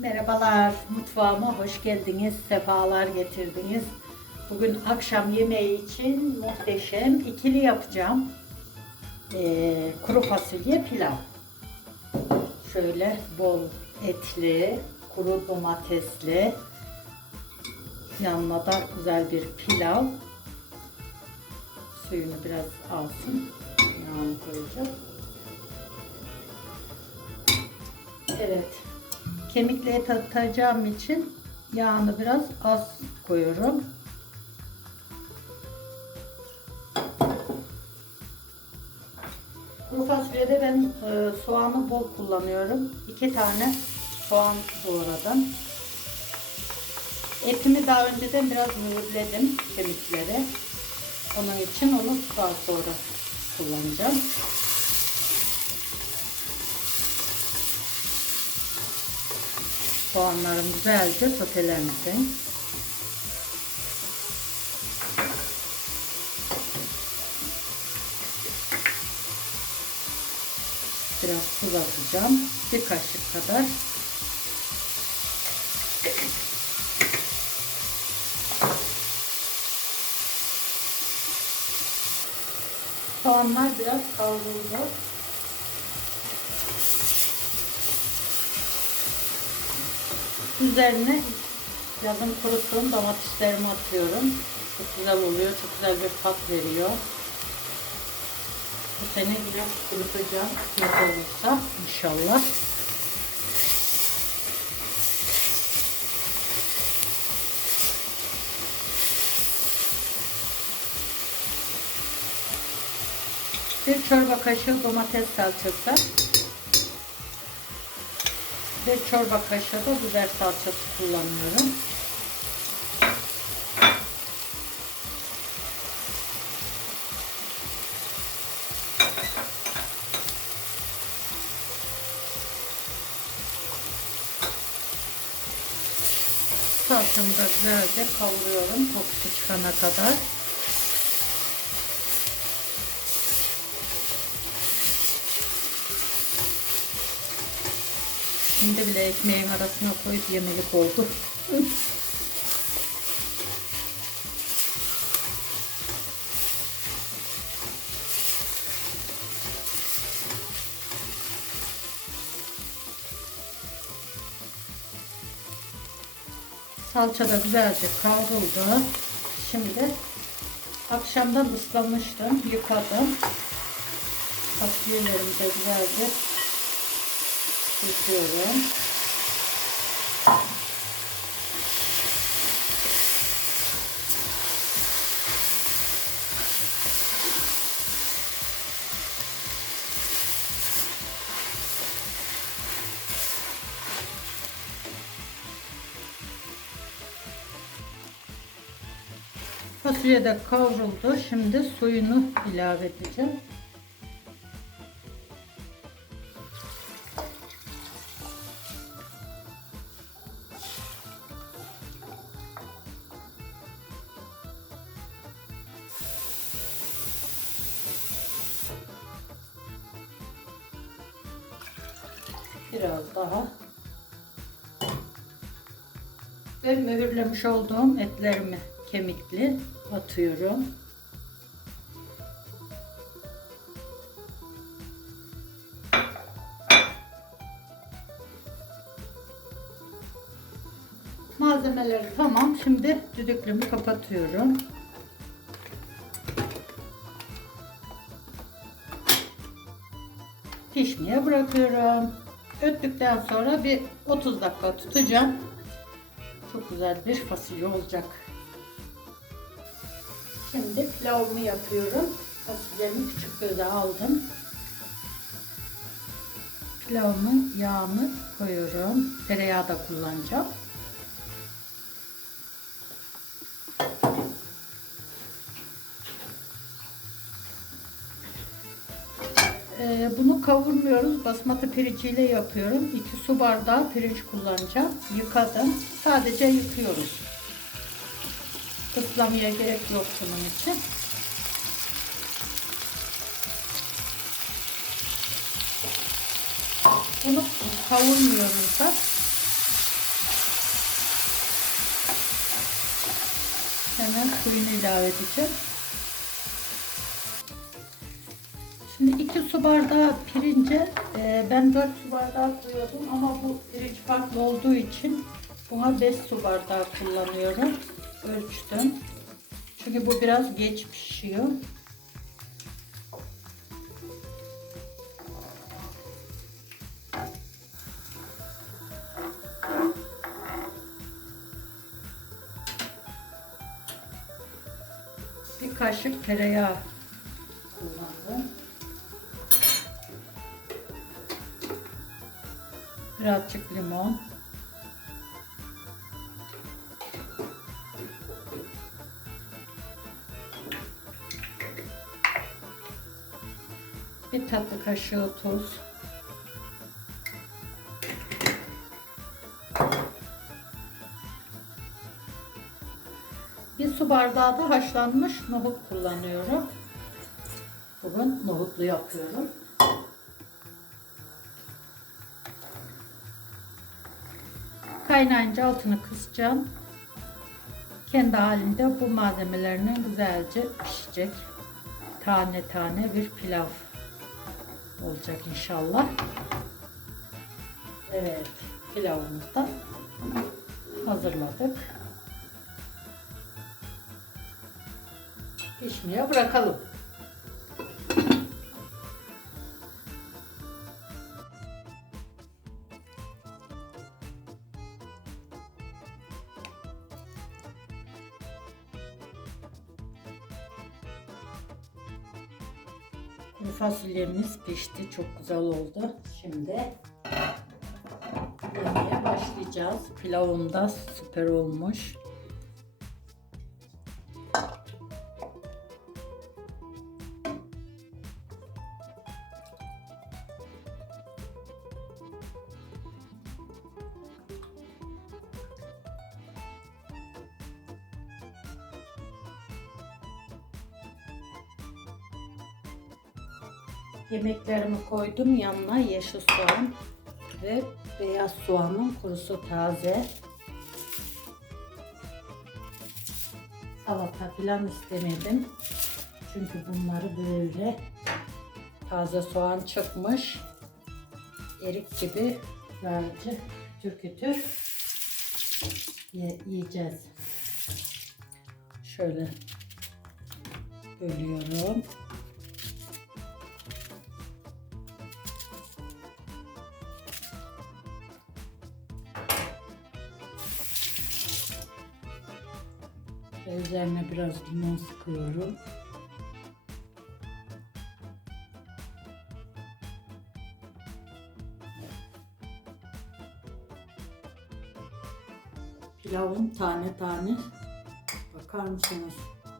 Merhabalar, mutfağıma hoş geldiniz, sefalar getirdiniz. Bugün akşam yemeği için muhteşem ikili yapacağım. Ee, kuru fasulye pilav. Şöyle bol etli, kuru domatesli, yanına da güzel bir pilav. Suyunu biraz alsın. Yağını koyacağım. Evet. Kemikli et için yağını biraz az koyuyorum. Kuru fasulyede ben e, soğanı bol kullanıyorum. İki tane soğan doğradım. Etimi daha önceden biraz mühürledim kemikleri. Onun için onu daha sonra kullanacağım. Soğanlarım güzelce sotelensin. Biraz tuz atacağım. Bir kaşık kadar. Soğanlar biraz kavruldu. Üzerine yazın kuruttuğum domateslerimi atıyorum. Çok güzel oluyor. Çok güzel bir tat veriyor. Bu sene biraz kurutacağım. Nasıl olursa inşallah. Bir çorba kaşığı domates salçası. Bir çorba kaşığı da biber salçası kullanıyorum. Salçamı da güzelce kavuruyorum kokusu çıkana kadar. Şimdi bile ekmeğin arasına koyup yemelik oldu. Salça da güzelce kavruldu. Şimdi akşamdan ıslamıştım, yıkadım. Fasulyelerimi de güzelce yıkıyorum. Fasulye de kavruldu. Şimdi suyunu ilave edeceğim. Biraz daha. Ve mühürlemiş olduğum etlerimi kemikli atıyorum. Malzemeleri tamam. Şimdi düdüklümü kapatıyorum. Pişmeye bırakıyorum. Öttükten sonra bir 30 dakika tutacağım. Çok güzel bir fasulye olacak. Şimdi pilavımı yapıyorum. Fasulyemi küçük göze aldım. Pilavımın yağını koyuyorum. Tereyağı da kullanacağım. Ee, bunu kavurmuyoruz. Basmati pirinciyle yapıyorum. 2 su bardağı pirinç kullanacağım. Yıkadım. Sadece yıkıyoruz. Islamaya gerek yok bunun için. Bunu kavurmuyoruz da. Hemen suyunu ilave edeceğim. 2 su bardağı pirince e, ben 4 su bardağı koyuyordum ama bu pirinç farklı olduğu için buna 5 su bardağı kullanıyorum. Ölçtüm. Çünkü bu biraz geç pişiyor. Bir kaşık tereyağı Birazcık limon. Bir tatlı kaşığı tuz. Bir su bardağı da haşlanmış nohut kullanıyorum. Bugün nohutlu yapıyorum. Kaynayınca altını kısacağım. Kendi halinde bu malzemelerinin güzelce pişecek. Tane tane bir pilav olacak inşallah. Evet, pilavımızı da hazırladık. Pişmeye bırakalım. Kuru fasulyemiz pişti. Çok güzel oldu. Şimdi yemeğe başlayacağız. Pilavım da süper olmuş. Yemeklerimi koydum yanına yeşil soğan ve beyaz soğanın kurusu taze. Salata falan istemedim. Çünkü bunları böyle taze soğan çıkmış. Erik gibi güzelce kütür kütür ye- yiyeceğiz. Şöyle bölüyorum. Ve üzerine biraz limon sıkıyorum. Pilavım tane tane. Bakar mısınız?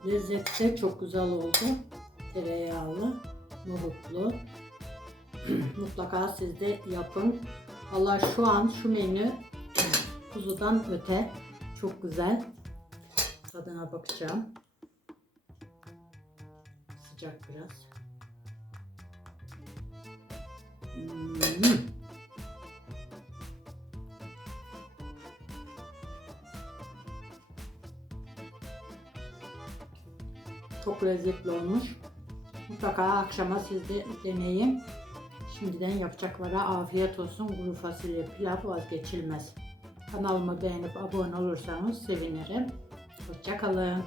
Lezzeti de çok güzel oldu. Tereyağlı, nohutlu. Mutlaka siz de yapın. Valla şu an şu menü kuzudan öte. Çok güzel. Tadına bakacağım. Sıcak biraz. Hmm. Çok lezzetli olmuş. Mutlaka akşama siz de deneyin. Şimdiden yapacaklara afiyet olsun. Kuru fasulye pilav vazgeçilmez. Kanalımı beğenip abone olursanız sevinirim. Hoşçakalın.